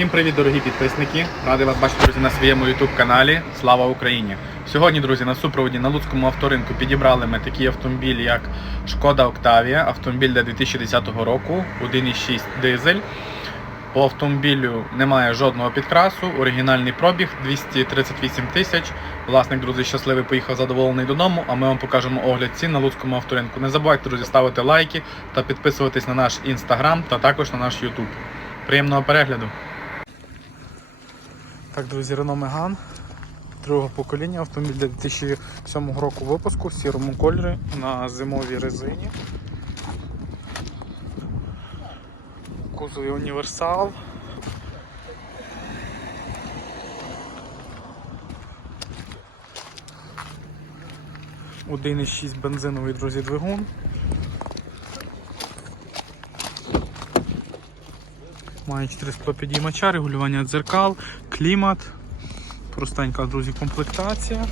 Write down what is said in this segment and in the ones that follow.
Всім привіт, дорогі підписники! Радий вас бачити, друзі, на своєму YouTube каналі. Слава Україні! Сьогодні, друзі, на супроводі на Луцькому авторинку підібрали ми такі автомобілі, як Шкода Октавія, автомобіль для 2010 року, 1.6 дизель. По автомобілю немає жодного підкрасу, оригінальний пробіг 238 тисяч. Власник, друзі, щасливий поїхав задоволений додому, а ми вам покажемо огляд цін на Луцькому авторинку. Не забувайте, друзі, ставити лайки та підписуватись на наш інстаграм та також на наш YouTube. Приємного перегляду! Так, друзі, Renault Megane другого покоління, автомобіль 2007 року випуску в сірому кольорі на зимовій резині. В Кузові універсал. Один із 6 бензиновий, друзі, двигун. Має 4 склопідіймача, регулювання дзеркал, клімат. Простенька, друзі, комплектація.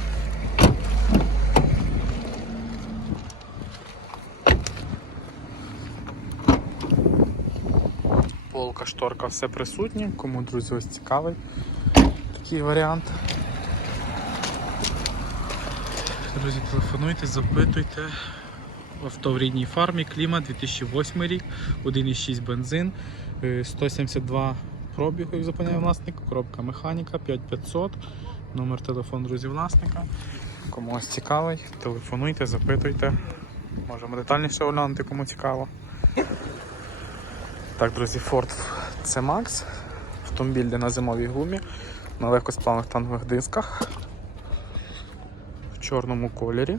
Полка, шторка, все присутнє. Кому, друзі, ось цікавий такий варіант. Друзі, телефонуйте, запитуйте. Авто в рідній фармі, клімат 2008 рік, 1,6 бензин, е, 172 пробігу, як запевняє власник, коробка механіка 5500, номер телефону друзі власника. Кому ось цікавий, телефонуйте, запитуйте. Можемо детальніше оглянути, кому цікаво. Так, друзі, Ford C-Max. Автомобіль де на зимовій гумі, на легкосплавних тангових дисках. В чорному кольорі.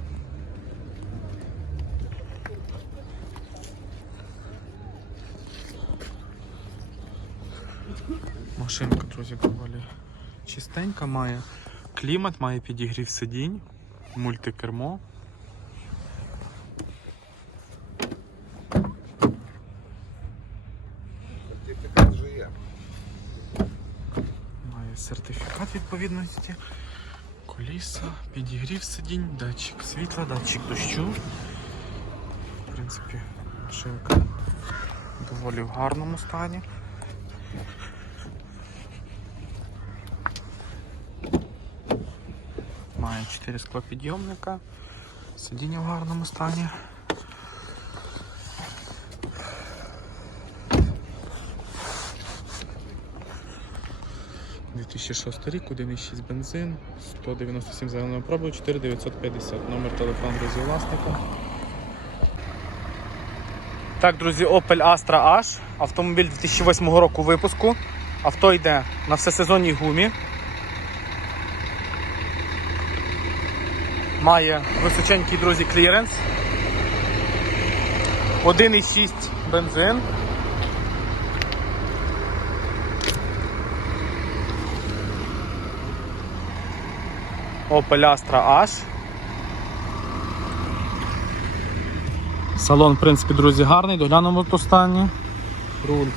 Машинка, доволі чистенька, має клімат, має підігрів сидінь, мультикермо. Сертифікат вже є. Має сертифікат відповідності, коліса, підігрів сидінь, датчик світла, датчик дощу. В принципі, машинка доволі в гарному стані. Має 4 склопідйомника, сидіння в гарному стані. – 2006 рік, 1,6 бензин, 197 зеленого пробігу, 4950. Номер телефону друзі власника. Так, друзі, Opel Astra H. Автомобіль 2008 року випуску. Авто йде на всесезонній гумі. Має височенький, друзі, кліренс. 1,6 бензин. Opel Astra H. Салон, в принципі, друзі, гарний, доглянемо в стані. Руль.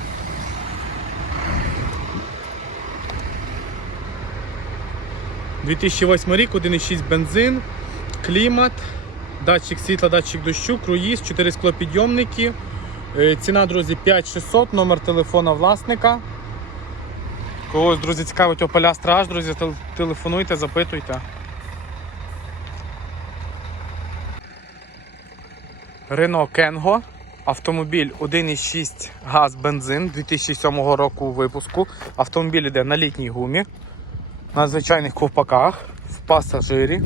«2008 рік, 1,6 бензин, клімат, датчик світла, датчик дощу, круїз, 4 склопідйомники. Е, Ціна, друзі, 5600, номер телефона власника. Когось, друзі, цікавить Opel Astra H, друзі, телефонуйте, запитуйте. Renault Kengo. Автомобіль 1,6 газ бензин 2007 року випуску. Автомобіль йде на літній гумі, на звичайних ковпаках, в пасажирі.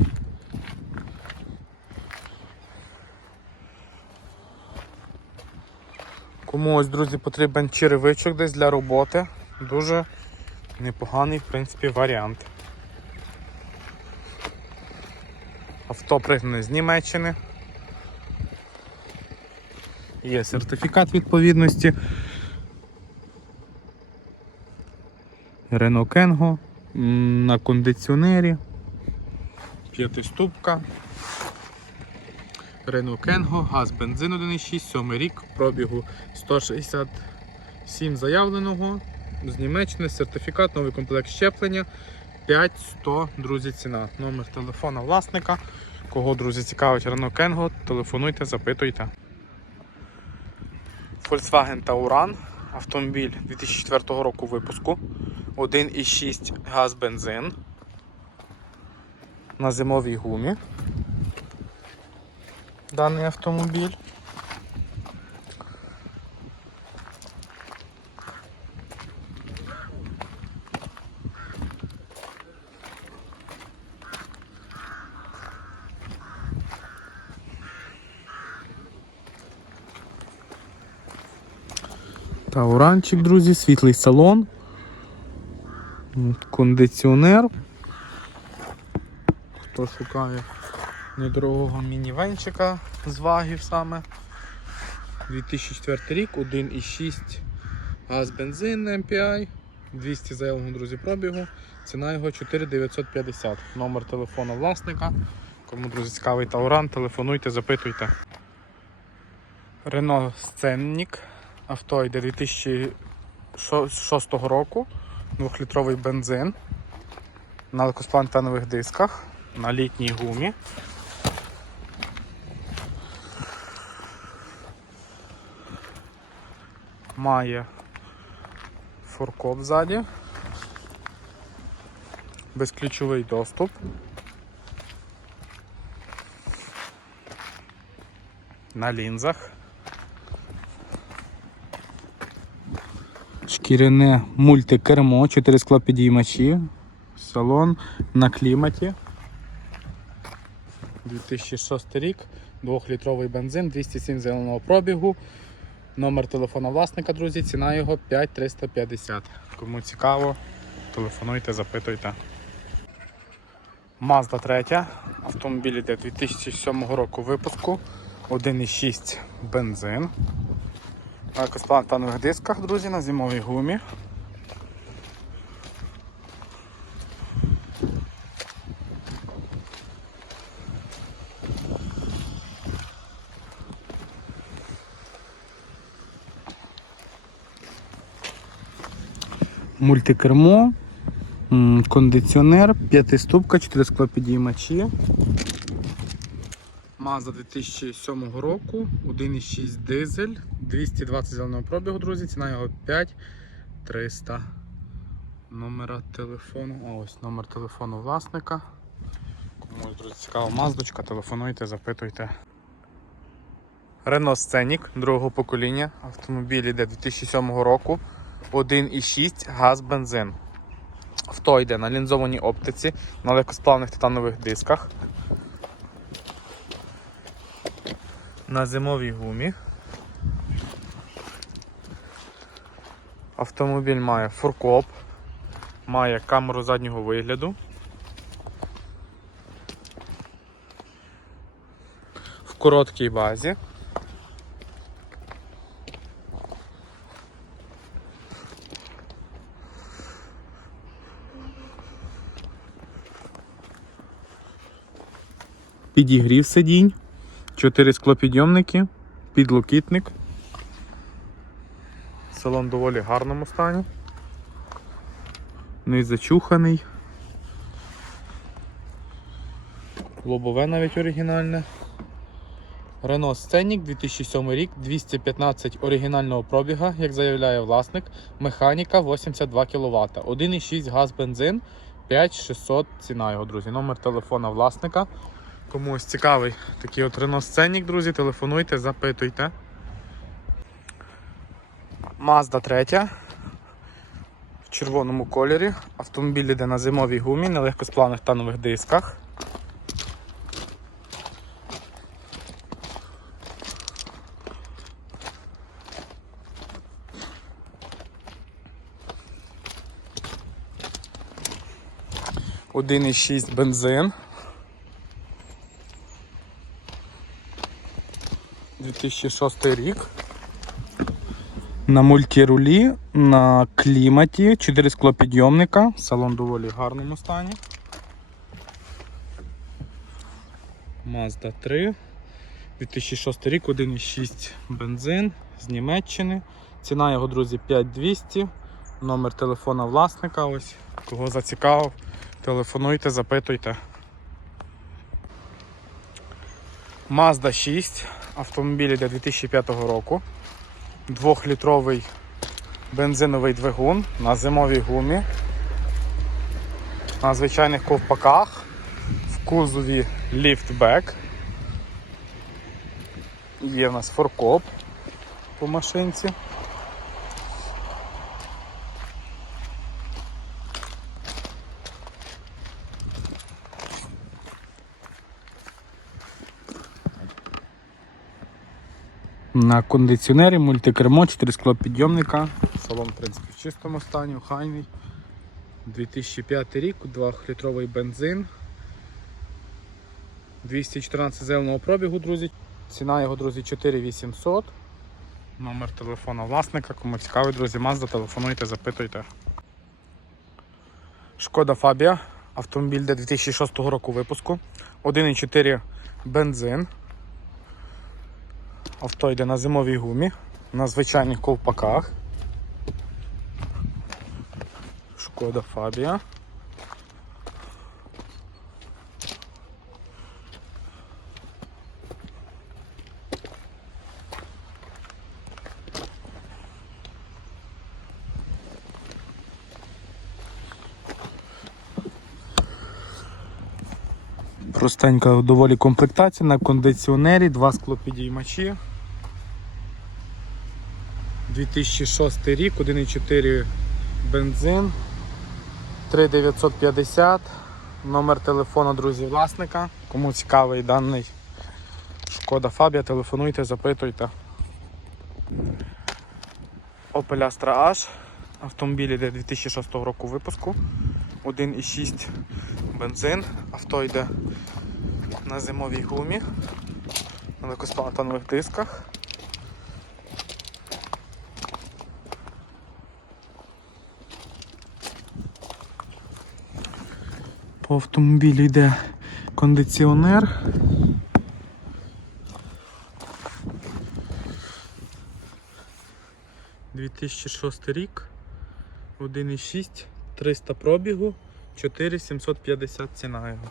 Кому ось, друзі, потрібен черевичок десь для роботи. Дуже непоганий, в принципі, варіант. Авто пригнане з Німеччини. Є сертифікат відповідності. Kengo м, на кондиціонері. П'ятиступка. Renault Kengo, газ бензин 1,6, 7 рік, пробігу 167 заявленого. З Німеччини сертифікат, новий комплект щеплення. 5100, друзі, ціна. Номер телефона власника. Кого, друзі, цікавить Renault Kengo, телефонуйте, запитуйте. Volkswagen Tauran, автомобіль 2004 року випуску. 1,6 газ бензин. На зимовій гумі. Даний автомобіль. Тауранчик, друзі, світлий салон. Кондиціонер. Хто шукає недорогого мінівенчика з вагів саме. 2004 рік, 1,6 газ бензин MPI, 200 заявленого, друзі, пробігу. Ціна його 4950. Номер телефону власника. Кому, друзі, цікавий Тауран, телефонуйте, запитуйте. Renault Scenic. Авто йде 2006 року. 2-літровий бензин. На легкосплантанових дисках, на літній гумі. Має фуркоп ззаді. Безключовий доступ. На лінзах. Шкіряне мультикермо, 4 склопідіймачі, салон на кліматі. 2006 рік, 2-літровий бензин, 207 зеленого пробігу. Номер телефона власника, друзі, ціна його 5350. Кому цікаво, телефонуйте, запитуйте. Mazda 3. Автомобіль іде 2007 року випуску. 1,6 бензин. На екосплантанових дисках, друзі, на зимовій гумі. Мультикермо, кондиціонер, п'ятиступка, 4 склопідіймачі. Mazda 2007 року, 1,6 дизель, 220 зеленого пробігу, друзі, ціна його 5300. Номера телефону. А ось номер телефону власника. Комусь, друзі, цікава маздочка, телефонуйте, запитуйте. Renault Scenic другого покоління. Автомобіль іде 2007 року. 1,6 газ бензин. Авто йде на лінзованій оптиці, на легкосплавних титанових дисках. на зимовій гумі. Автомобіль має фуркоп, має камеру заднього вигляду. В короткій базі. Підігрів сидінь. Чотири склопідйомники, підлокітник. Салон доволі гарному стані. Не зачуханий. Лобове навіть оригінальне. Renault Scenic 2007 рік, 215 оригінального пробіга, як заявляє власник. Механіка 82 кВт. 1,6 газ бензин, 5600 ціна його, друзі. Номер телефона власника. Комусь цікавий такий от Renault Scenic, друзі, телефонуйте, запитуйте. Mazda 3 в червоному кольорі. Автомобіль йде на зимовій гумі, на легкосплавних танових дисках. Один і шість бензин. 2006 рік. На мультирулі, на кліматі, 4 склопідйомника, салон доволі гарному стані. Mazda 3. 2006 рік, 1,6 бензин з Німеччини. Ціна його, друзі, 5200. Номер телефона власника. Ось. Кого зацікавив, телефонуйте, запитуйте. Mazda 6. Автомобіль для 2005 року. Двохлітровий бензиновий двигун на зимовій гумі. на звичайних ковпаках, в кузові ліфтбек. Є в нас форкоп по машинці. На кондиціонері мультикермо, 4 склопідйомника. Салон, в принципі, в чистому стані, охайний. 2005 рік, 2-літровий бензин. 214 зеленого пробігу, друзі. Ціна його, друзі, 4800. Номер телефона власника. Кому цікавий, друзі, Mazda, телефонуйте, запитуйте. Шкода Фабія. Автомобіль де 2006 року випуску. 1,4 бензин. Авто йде на зимовій гумі, на звичайних ковпаках. Шкода Фабія. Простенька доволі комплектація на кондиціонері, два склопідіймачі. 2006 рік, 1,4 бензин, 3950, номер телефону друзі власника. Кому цікавий даний шкода Фабія, телефонуйте, запитуйте. Opel Astra H. Автомобіль йде 2006 року випуску. 1,6 бензин. Авто йде на зимовій гумі, на легкосплатанових дисках. По автомобілю йде кондиціонер. «2006 рік, 1,6, 300 пробігу, 4750 ціна його.